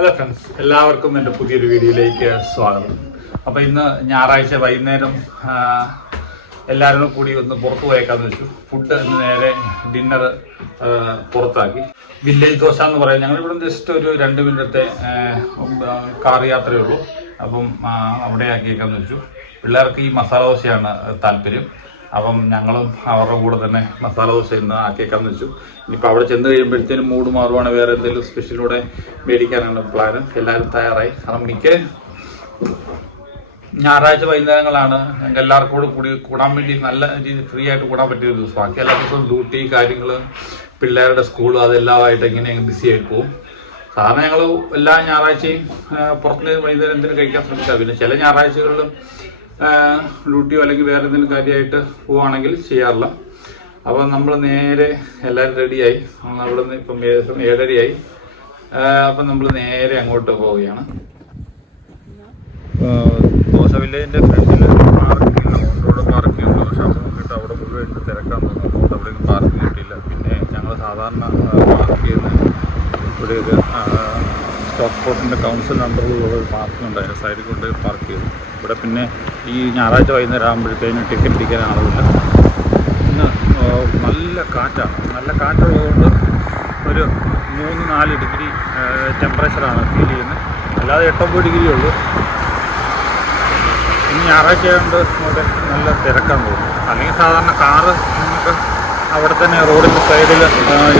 Hello friends എല്ലാവർക്കും എന്റെ പുതിയൊരു വീഡിയോയിലേക്ക് സ്വാഗതം. അപ്പോൾ ഇന്ന് ഞായറാഴ്ച വൈകുന്നേരം എല്ലാവരും കൂടി ഒന്ന് പുറത്തു പോയേക്കാന്ന് വെച്ചു. ഫുഡ് ഇന്ന് നേരെ ഡിന്നർ പുറത്താക്കി. വില്ലേജ് ദോശ എന്ന് പറയാം ഞങ്ങൾ ഇവിടെ ജസ്റ്റ് ഒരു രണ്ട് മിനിറ്റത്തെ കാർ യാത്രയേ ഉള്ളൂ. അപ്പം അവിടെ ആക്കിയേക്കാന്ന് വെച്ചു. പിള്ളേർക്ക് ഈ മസാല ദോശയാണ് താല്പര്യം. അപ്പം ഞങ്ങളും അവരുടെ കൂടെ തന്നെ മസാല ദോശ ഇന്ന് ആക്കിയേക്കാന്ന് വെച്ചു. ഇനിയിപ്പോൾ അവിടെ ചെന്ന് കഴിയുമ്പോഴത്തേനും മൂഡ് മാറുവാണ് വേറെ എന്തെങ്കിലും സ്പെഷ്യലൂടെ മേടിക്കാനാണ് പ്ലാൻ എല്ലാവരും തയ്യാറായി. കാരണം മിക്ക ഞായറാഴ്ച വൈകുന്നേരങ്ങളാണ്. ഞങ്ങൾക്ക് എല്ലാവർക്കും കൂടെ കൂടി കൂടാൻ വേണ്ടി നല്ല രീതിയിൽ ഫ്രീ ആയിട്ട് കൂടാൻ പറ്റിയ ഒരു ദിവസം. ബാക്കി എല്ലാ ദിവസവും ഡ്യൂട്ടി കാര്യങ്ങൾ പിള്ളേരുടെ സ്കൂൾ അതെല്ലാമായിട്ട് എങ്ങനെ ബിസി ആയി പോകും സാധാരണ ഞങ്ങൾ എല്ലാ ഞായറാഴ്ചയും പുറത്തുനിന്ന് വൈകുന്നേരം എന്തിനും കഴിക്കാൻ ശ്രമിക്കാം പിന്നെ ചില ഞായറാഴ്ചകളിലും ഡ്യൂട്ടിയോ അല്ലെങ്കിൽ വേറെ എന്തെങ്കിലും കാര്യമായിട്ട് പോവുകയാണെങ്കിൽ ചെയ്യാറില്ല. അപ്പോൾ നമ്മൾ നേരെ എല്ലാവരും റെഡിയായി അവിടെ നിന്ന് ഇപ്പം ഏകദേശം ഏഴരയായി. അപ്പം നമ്മൾ നേരെ അങ്ങോട്ട് പോവുകയാണ്. ദോശ വില്ലേജിന്റെ ഫ്രണ്ടിൽ പാർക്കിംഗ് റോഡ് പാർക്കിംഗ് ഉണ്ട് പക്ഷെ അത് നോക്കിയിട്ട് അവിടെ മുഴുവൻ തിരക്കാൻ തോന്നുന്നു. അവിടെ പാർക്കിംഗ് കിട്ടിയില്ല. പിന്നെ ഞങ്ങൾ സാധാരണ പാർക്ക് ചെയ്യുന്ന ഇവിടെ ഒരു സ്റ്റോക്ക് സ്പോട്ടിന്റെ കൗൺസിൽ നമ്പറിലുള്ള ഒരു പാർക്കിംഗ് ഉണ്ടായിരുന്നു സൈഡിൽ കൊണ്ട് പാർക്ക് ചെയ്തു. ഇവിടെ പിന്നെ ഈ ഞായറാഴ്ച വൈകുന്നേരം ആകുമ്പോഴത്തേനും ടിക്കറ്റ് പിടിക്കാൻ ആളുമില്ല ഇന്ന് നല്ല കാറ്റാണ്. നല്ല കാറ്റുള്ളതുകൊണ്ട് ഒരു മൂന്ന് നാല് ഡിഗ്രി ടെമ്പറേച്ചറാണ് ഫീൽ ചെയ്യുന്നത്. അല്ലാതെ എട്ടൊമ്പത് ഡിഗ്രി ഉള്ളൂ. ഇനി ഞായറാഴ്ച ആയതുകൊണ്ട് അവിടെ നല്ല തിരക്കാൻ തോന്നുന്നു അല്ലെങ്കിൽ സാധാരണ കാറ് നമുക്ക് അവിടെ തന്നെ റോഡിന്റെ സൈഡിൽ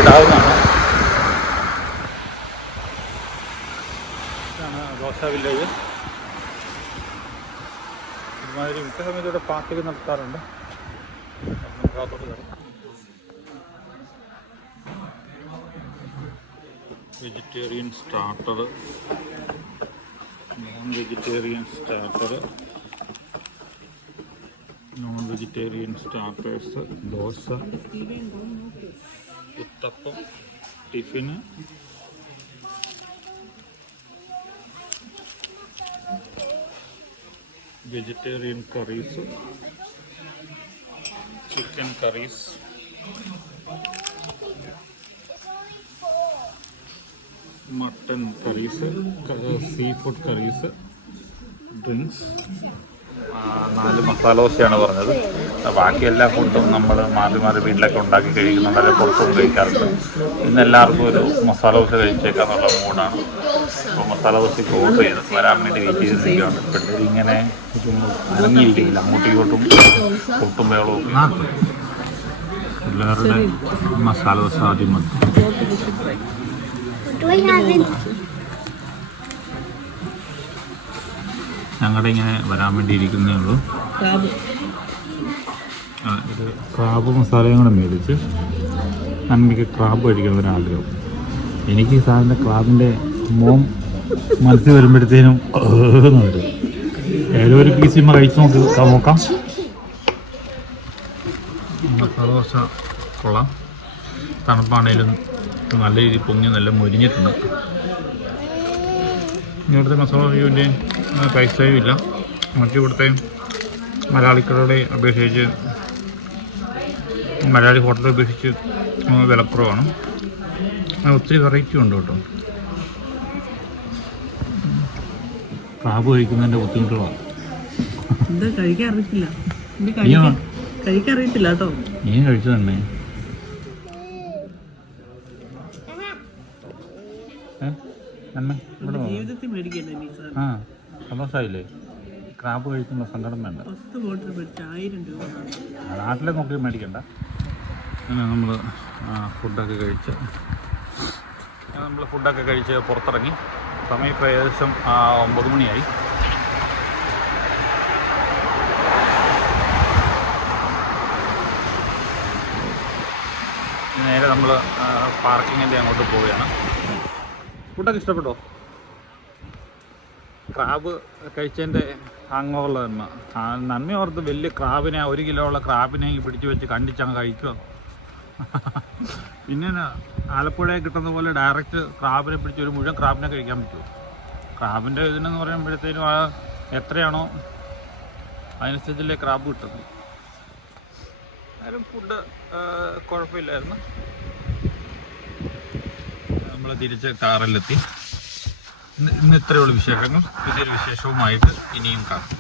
ഇടാവുന്നതാണ്. ദോശ വില്ലേജ് ഒരുമാതിരി മിക്ക സമയത്ത് ഇവിടെ പാർട്ടികൾ നടത്താറുണ്ട്. Vegetarian starter non vegetarian starter non vegetarian starters dosa. Uttapam. Tiffin. Vegetarian curries chicken curries mutton curries sea food curries drinks നാല് മസാല ദോശയാണ് പറഞ്ഞത്. ബാക്കി എല്ലാ ഫുഡും നമ്മൾ മാറി മാറി വീട്ടിലൊക്കെ ഉണ്ടാക്കി കഴിക്കുന്നുണ്ട്. അല്ലെങ്കിൽ പുറത്തും കഴിക്കാറുണ്ട്. ഇന്ന് എല്ലാവർക്കും ഒരു മസാല ദോശ കഴിച്ചേക്കാന്നുള്ള മൂഡാണ് അപ്പോൾ മസാല ദോശയ്ക്ക് ഓർഡർ ചെയ്ത് വരാൻ വേണ്ടി വെയിറ്റ് ചെയ്തിരിക്കുകയാണ് പിള്ളേർ ഇങ്ങനെ അനങ്ങിയിരിക്കില്ല അങ്ങോട്ടും ഇങ്ങോട്ടും പൊട്ടും വേളവും. പിള്ളേരുടെ മസാല ദോശ ആദ്യം വന്നു? ഞങ്ങളുടെ ഇങ്ങനെ വരാൻ വേണ്ടി ഇരിക്കുന്നേ ഉള്ളൂ. ക്രാബ് മസാലയും കൂടെ മേടിച്ച്. നന്മയ്ക്ക് ക്രാബ് കഴിക്കണം ഒരാഗ്രഹം എനിക്ക് സാധനം ക്രാബിന്റെ മോം മനസ്സിൽ വരുമ്പോഴത്തേനും ഏന്ന് ഏതോ ഒരു പീസ് ഇമ്മ കഴിച്ച് നോക്കി നോക്കാം. മസാല ദോശ കൊള്ളാം. തണുപ്പാണേലും നല്ല രീതിയിൽ പൊങ്ങി നല്ല മൊരിഞ്ഞിട്ടുണ്ട്. ഇവിടുത്തെ മസാല ദോശയുടെ പൈസയും ഇല്ല. മറ്റിവിടുത്തെ മലയാളികളുടെ അപേക്ഷിച്ച് മലയാളി ഹോട്ടലെ അപേക്ഷിച്ച് വിലക്കുറവാണ്. ഒത്തിരി വെറൈറ്റി ഉണ്ട് കേട്ടോ. ക്രാബ് കഴിക്കുന്നതിന്റെ ബുദ്ധിമുട്ടുകളാണ്. എന്താ കഴിക്കാൻ അറിയത്തില്ല. കഴിക്കാൻ കഴിക്കാൻ അറിയത്തില്ല കേട്ടോ. നീ കഴിച്ചു തന്നെ. ജീവിതത്തിൽ മേടിക്കണ്ടേ നീ സാർ ആ സന്തോഷമായില്ലേ ക്രാബ് കഴിക്കുന്ന സങ്കടം വേണ്ട. പത്ത് ബോട്ടിൽ മേടിച്ച ആയിരം രൂപ നാട്ടിലെ നോക്കി മേടിക്കണ്ട. അങ്ങനെ നമ്മൾ ഫുഡൊക്കെ കഴിച്ച് നമ്മൾ ഫുഡൊക്കെ കഴിച്ച് പുറത്തിറങ്ങി. സമയം ഇപ്പോൾ ഏകദേശം ഒമ്പത് മണിയായി. നേരെ നമ്മൾ പാർക്കിങ്ങിന്റെ അങ്ങോട്ട് പോവുകയാണ്. ഫുഡൊക്കെ ഇഷ്ടപ്പെട്ടോ? ക്രാബ് കഴിച്ചതിന്റെ ഹാങ് നന്മ. നന്മ ഓർത്ത് വലിയ ക്രാബിനെ ഒരു കിലോ ഉള്ള ക്രാബിനെ പിടിച്ചു വെച്ച് കണ്ടിച്ചങ്ങ് കഴിക്കുക. പിന്നെ ആലപ്പുഴ കിട്ടുന്ന പോലെ ഡയറക്റ്റ് ക്രാബിനെ പിടിച്ച് ഒരു മുഴുവൻ ക്രാബിനെ കഴിക്കാൻ പറ്റുമോ? ക്രാബിന്റെ ഇതിനെന്ന് പറയുമ്പോഴത്തേനും ആ എത്രയാണോ അതിനനുസരിച്ചല്ലേ ക്രാബ് കിട്ടുന്നത് എന്നാലും ഫുഡ് കുഴപ്പമില്ലായിരുന്നു. നമ്മൾ തിരിച്ച് കാറിലെത്തി. ഇന്ന് ഇന്ന് ഇത്രയുള്ള വിശേഷങ്ങൾ. പുതിയൊരു വിശേഷവുമായിട്ട് ഇനിയും കാണാം.